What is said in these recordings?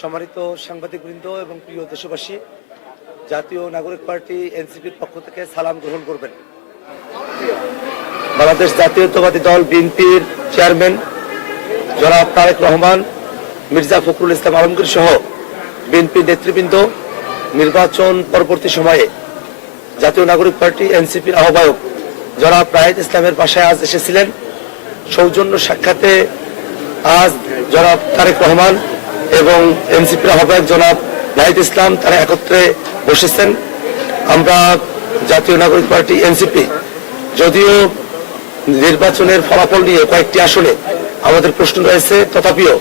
সম্মানিত সাংবাদিকবৃন্দ এবং প্রিয় দেশবাসী, জাতীয় নাগরিক পার্টি এনসিপির পক্ষ থেকে সালাম গ্রহণ করবেন। বাংলাদেশ জাতীয়তাবাদী দল বিএনপির চেয়ারম্যান জনাব তারেক রহমান, মির্জা ফখরুল ইসলাম আলমগীর সহ বিএনপি নেতৃবৃন্দ নির্বাচন পরবর্তী সময়ে জাতীয় নাগরিক পার্টি এনসিপির আহ্বায়ক জনাব নাহিদ ইসলামের বাসায় আজ এসেছিলেন। সৌজন্য সাক্ষাতে আজ জনাব তারেক রহমান এবং এনসিপির আহ্বায়ক জনাব নাহিদ ইসলাম তারা একত্রে বসেছেন। আমরা জাতীয় নাগরিক পার্টি এনসিপি যদিও নির্বাচনের ফলাফল নিয়ে কয়েকটি আসনে আমাদের প্রশ্ন রয়েছে, তথাপিও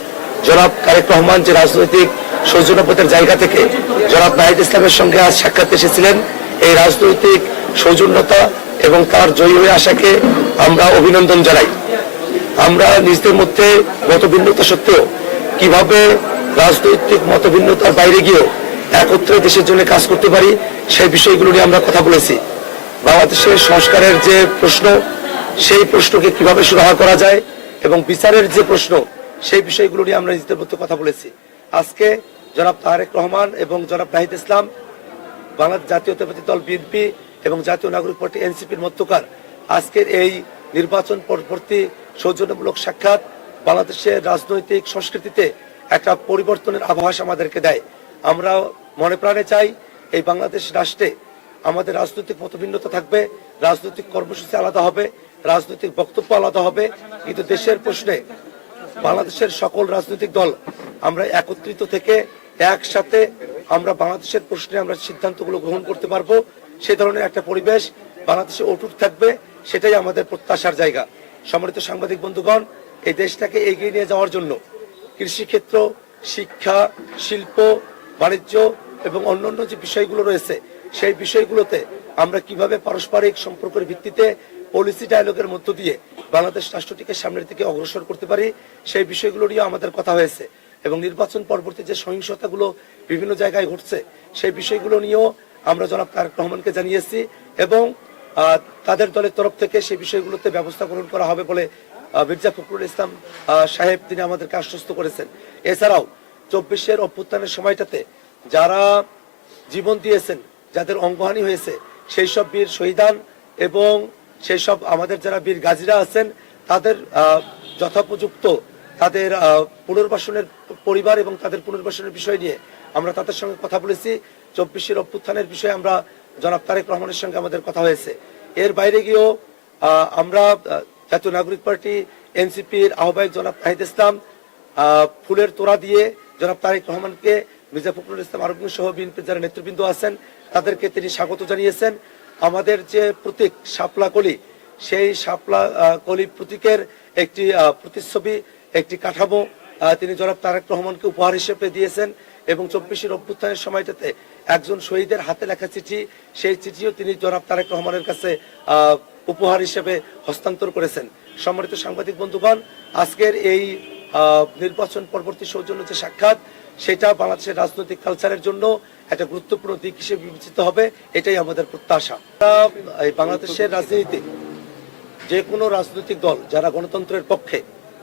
জনাব তারেক রহমান যে রাজনৈতিক সৌজন্যবোধের জায়গা থেকে জনাব নাহিদ ইসলামের সঙ্গে আজ সাক্ষাৎ এসেছিলেন, এই রাজনৈতিক সৌজন্যতা এবং তার জয়ী হয়ে আসাকে আমরা অভিনন্দন জানাই। আমরা নিজেদের মধ্যে মতভিন্নতা সত্ত্বেও কিভাবে রাজনৈতিক মতভিন্নতার বাইরে গিয়েও একত্রে দেশের জন্য কাজ করতে পারি সেই বিষয়গুলো নিয়ে আমরা কথা বলেছি। বাংলাদেশের সংস্কারের যে প্রশ্ন, সেই প্রশ্নকে কিভাবে সুরাহা করা যায় এবং বিচারের যে প্রশ্ন, সেই বিষয়গুলো নিয়ে আমরা নিজেদের মধ্যে কথা বলেছি। আজকে জনাব তারেক রহমান এবং জনাব নাহিদ ইসলাম বাংলাদেশ জাতীয়তাবাদী দল বিএনপি এবং জাতীয় নাগরিক পার্টি এনসিপির মধ্যকার আজকের এই নির্বাচন পরবর্তী সৌজন্যমূলক সাক্ষাৎ বাংলাদেশের রাজনৈতিক সংস্কৃতিতে একটা পরিবর্তনের আভাস আমাদেরকে দেয়। আমরা মনে প্রাণে চাই এই বাংলাদেশ রাষ্ট্রে আমাদের রাজনৈতিক মতভিন্নতা থাকবে, রাজনৈতিক কর্মসূচি আলাদা হবে, রাজনৈতিক বক্তব্য আলাদা হবে, কিন্তু দেশের প্রশ্নে বাংলাদেশের সকল রাজনৈতিক দল আমরা একত্রিত থেকে একসাথে আমরা বাংলাদেশের প্রশ্নে আমরা সিদ্ধান্তগুলো গ্রহণ করতে পারবো। সে ধরনের একটা পরিবেশ বাংলাদেশে অটুট থাকবে, সেটাই আমাদের প্রত্যাশার জায়গা। সম্মানিত সাংবাদিক বন্ধুগণ, এই দেশটাকে এগিয়ে নিয়ে যাওয়ার জন্য কৃষিক্ষেত্র, শিক্ষা, শিল্প, বাণিজ্য এবং অন্যান্য যে বিষয়গুলো রয়েছে, সেই বিষয়গুলোতে আমরা কিভাবে পারস্পরিক সম্পর্কের ভিত্তিতে পলিসি ডায়ালগের মধ্য দিয়ে বাংলাদেশ রাষ্ট্রটিকে সামনের দিকে অগ্রসর করতে পারি, সেই বিষয়গুলো নিয়ে আমাদের কথা হয়েছে। এবং নির্বাচন পরবর্তী যে সহিংসতাগুলো বিভিন্ন জায়গায় ঘটছে, সেই বিষয়গুলো নিয়েও আমরা জনাব তারেক রহমানকে জানিয়েছি এবং তাদের দলের তরফ থেকে সেই বিষয়গুলোতে ব্যবস্থা গ্রহণ করা হবে বলে মির্জা ফখরুল ইসলাম সাহেব তিনি আমাদেরকে আশ্বস্ত করেছেন। এছাড়াও 24-এর অভ্যুত্থানের সময়টাতে যারা জীবন দিয়েছেন, যাদের অঙ্গহানি হয়েছে, সেই সব বীর শহীদান এবং সেই সব আমাদের যারা বীর গাজীরা আছেন, তাদের যথোপযুক্ত তাদের পুনর্বাসনের পরিবার এবং তাদের পুনর্বাসনের বিষয় নিয়ে আমরা তাদের সঙ্গে কথা বলেছি। 24-এর অভ্যুত্থানের বিষয়ে আমরা জনাব তারেক রহমানের সঙ্গে আমাদের কথা হয়েছে। এর বাইরে গিয়েও আমরা জাতীয় নাগরিক পার্টি এনসিপির আহ্বায়ক জনাব নাহিদ ইসলাম ফুলের তোড়া দিয়ে জনাব তারেক রহমানকে, মির্জা ফখরুল ইসলাম আলমগীর সহ বিএনপির যারা নেতৃবৃন্দ আছেন তাদেরকে তিনি স্বাগত জানিয়েছেন। আমাদের যে প্রতীক শাপলা কলি, সেই শাপলা কলি প্রতীকের একটি প্রতিচ্ছবি, একটি কাঠামো তিনি জনাব তারেক রহমানকে উপহার হিসেবে দিয়েছেন এবং 24-এর অভ্যুত্থানের সময়টাতে একজন শহীদের হাতে লেখা চিঠি, সেই চিঠিও তিনি জনাব তারেক রহমানের কাছে উপহার হিসেবে হস্তান্তর করেছেন। সম্মানিত সাংবাদিক বন্ধুগণ, আজকের এই নির্বাচন পরবর্তী সৌজন্য যে সাক্ষাৎ, সেটা বাংলাদেশের রাজনৈতিক কালচারের জন্য একটা গুরুত্বপূর্ণ দিক হিসেবে বিবেচিত হবে, এটাই আমাদের প্রত্যাশা। এই বাংলাদেশের রাজনীতিতে যে কোনো রাজনৈতিক দল যারা গণতন্ত্রের পক্ষে,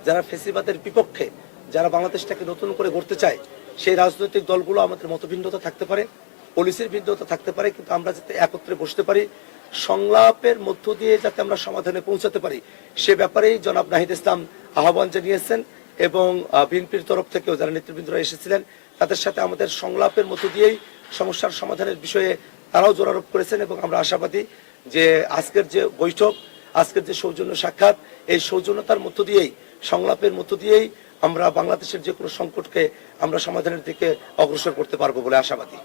যারা ফ্যাসিবাদের বিপক্ষে, যারা বাংলাদেশটাকে নতুন করে গড়তে চায়, সেই রাজনৈতিক দলগুলো আমাদের মতভিন্নতা থাকতে পারে, পলিসির ভিন্নতা থাকতে পারে, কিন্তু আমরা যাতে একত্রে বসতে পারি, সংলাপের মধ্য দিয়ে যাতে আমরা সমাধানে পৌঁছাতে পারি, সে ব্যাপারেই জনাব নাহিদ ইসলাম আহ্বান জানিয়েছেন এবং বিএনপির তরফ থেকেও যারা নেতৃবৃন্দরা এসেছিলেন তাদের সাথে আমাদের সংলাপের মধ্য দিয়েই সমস্যার সমাধানের বিষয়ে তারাও জোরারোপ করেছেন। এবং আমরা আশাবাদী যে আজকের যে বৈঠক, আজকের যে সৌজন্য সাক্ষাৎ, এই সৌজন্যতার মধ্য দিয়েই, সংলাপের মধ্য দিয়েই আমরা বাংলাদেশের যে কোনো সংকটকে আমরা সমাধানের দিকে অগ্রসর করতে পারবো বলে আশাবাদী।